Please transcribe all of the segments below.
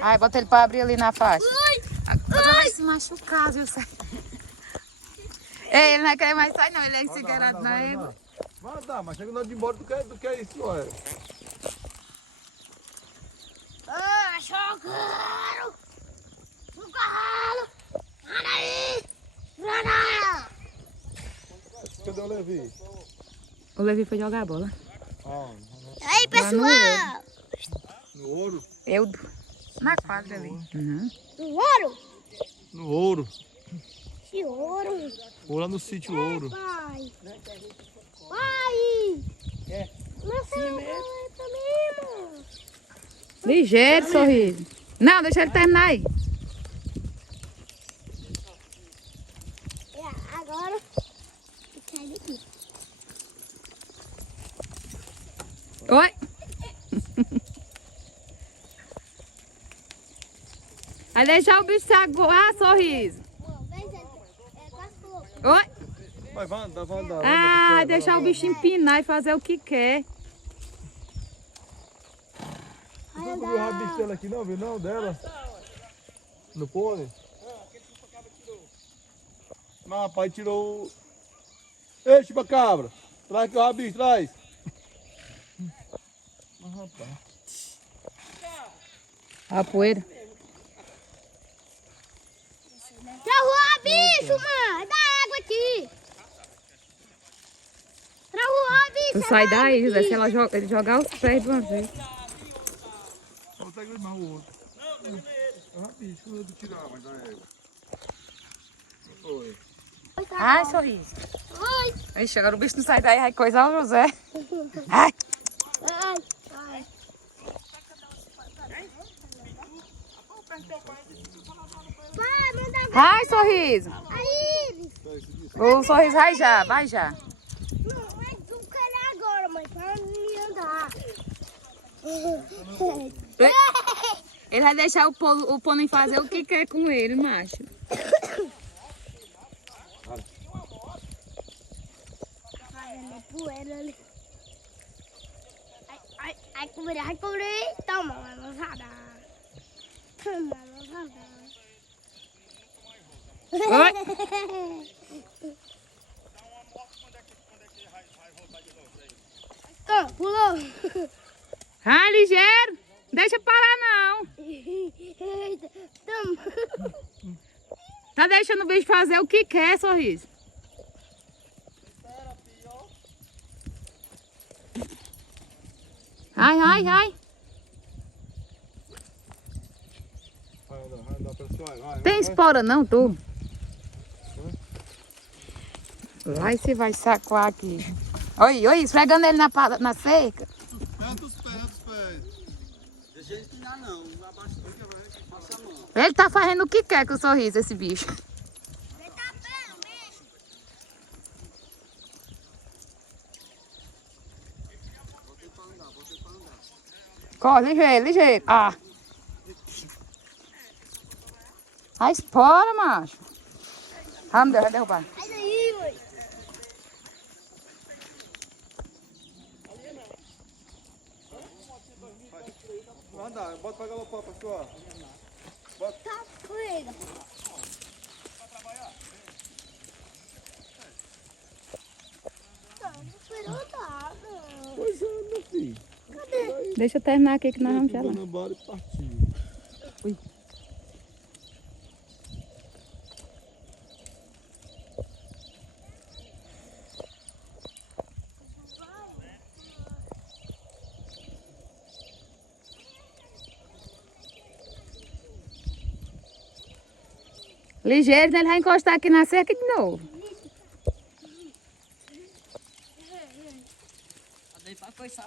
Ai, bota ele pra abrir ali na faixa. Vai se machucar, viu? Ei, ele não vai querer mais sair não, ele é ensigarado na égua. Vai dar, mas chega de embora do que é isso, olha. Ah, chocando! No cavalo! Anda aí! Anda! Cadê o Levi? O Levi foi jogar a bola. Aí, pessoal! No ouro? Na quadra ali. Uhum. No ouro? No ouro. Que ouro? Ou lá no sítio ouro. Pai! Pai! Você não vai também, mano? Ligeiro, sorriso. Não, deixa ele terminar aí. Agora, sai daqui. Oi. Vai deixar o bicho se aguar, sorriso. Oi. Vai andar. Ah, deixar o bicho empinar e fazer o que quer. Você não viu o rabicho dela aqui não, viu não? Dela? No pônei? Mas rapaz, tirou o... Ei, chupacabra! Traz aqui o rabicho, traz! Mas rapaz... A poeira. Travou, bicho, mano! Dá água aqui! Travou, bicho! Tu sai daí, José, se ele jogar os pés de uma vez. Só consegue levar o outro. Não, é rabicho, não é de tirar, mas já é. Foi. Ai, sorriso. Oi! Ixi, agora o bicho não sai daí, vai coisar o José. Ai. Ai, ai. Pai, manda água Ai, sorriso. aí! O sorriso vai já, vai já. Não, mas não quero agora, mãe, pra me andar. Ele vai deixar o pônei fazer o que quer com ele, macho. Fazendo poeira ali. Ai, cobrir. Toma, malanzada. Toma, malanzada. Oi. Toma, pulou. Ai, ligeiro. Deixa parar, não. Eita, toma. Tá deixando o bicho fazer o que quer, sorriso. Ai, ai, ai. Vai andar, pessoal, vai. Tem espora não, tu? Vai se vai sacoar aqui. Oi, oi, esfregando ele na cerca. Pega os pés. Deixa ele tirar não, abaixa do que vai, passa a mão. Ele tá fazendo o que quer com o sorriso, esse bicho. Ele tá pelo, bicho. Corre, ligeiro, ligeiro. Ah. A espora, macho. Ah, meu Deus, vai derrubar. Sai daí, mãe. Vai andar, bota pra galopar, pessoal. Tá poeira. Não esperou nada. Pois é, meu filho. Deixa eu terminar aqui que nós vamos já lá. Pegou na bala e partiu. Ui. Ligeiro, né? Ele vai encostar aqui na cerca de novo. Essa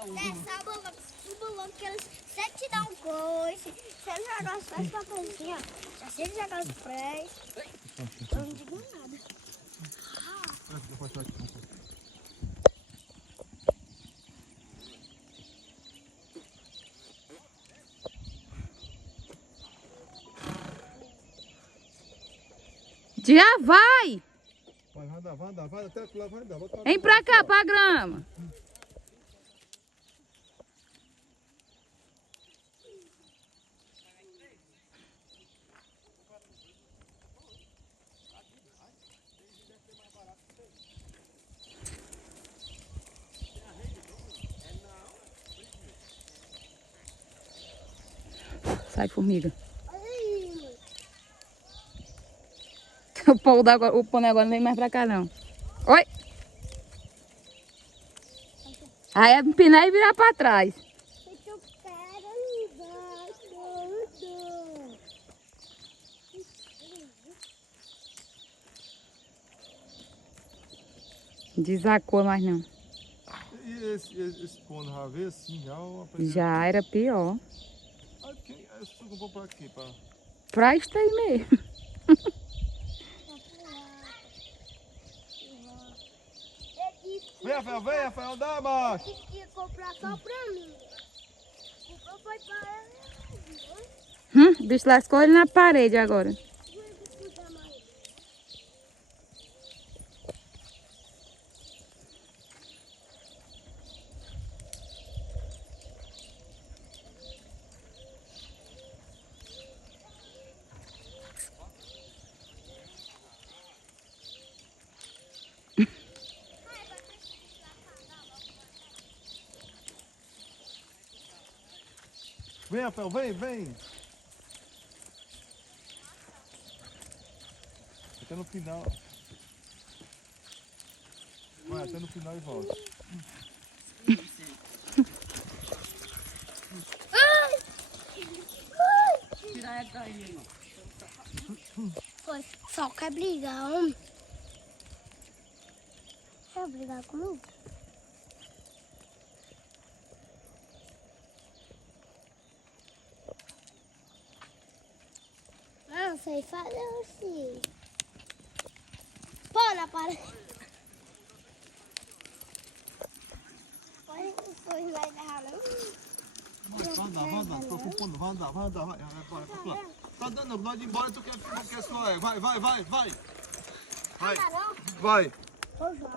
bola, que eles sempre te dão um coice, sempre jogam os pés pra coisinha, já sempre jogam os pés. Eu não digo nada. Já vai! Vai andar, vai até lá, vai andar. Vem pra cá, pra grama. Sai, formiga. Olha aí, mãe. O pônei agora não vem mais pra cá, não. Oi! Aí é empinar e virar pra trás. Eu quero andar tudo. Desacou mais não. E esse pônei já veio assim, já? Ou apareceu? Já era pior. Ah, esse suco vou pra aqui, pra... Pra isso aí mesmo. Vem, Rafael, dá, macho! Disse que ia comprar só pra mim. Comprou foi para ele. O bicho lascou ele na parede agora. Vem, Rafael, vem! Até no final. Vai, até no final e volta. Foi, só quer brigar, homem. Quer brigar comigo? Não sei fazer assim. Pô, na parede. Foi vai dar, não? Vai andar, vai. Tá dando, nós de embora, tu quer só, vai. Não, não. Vai. Ô, João.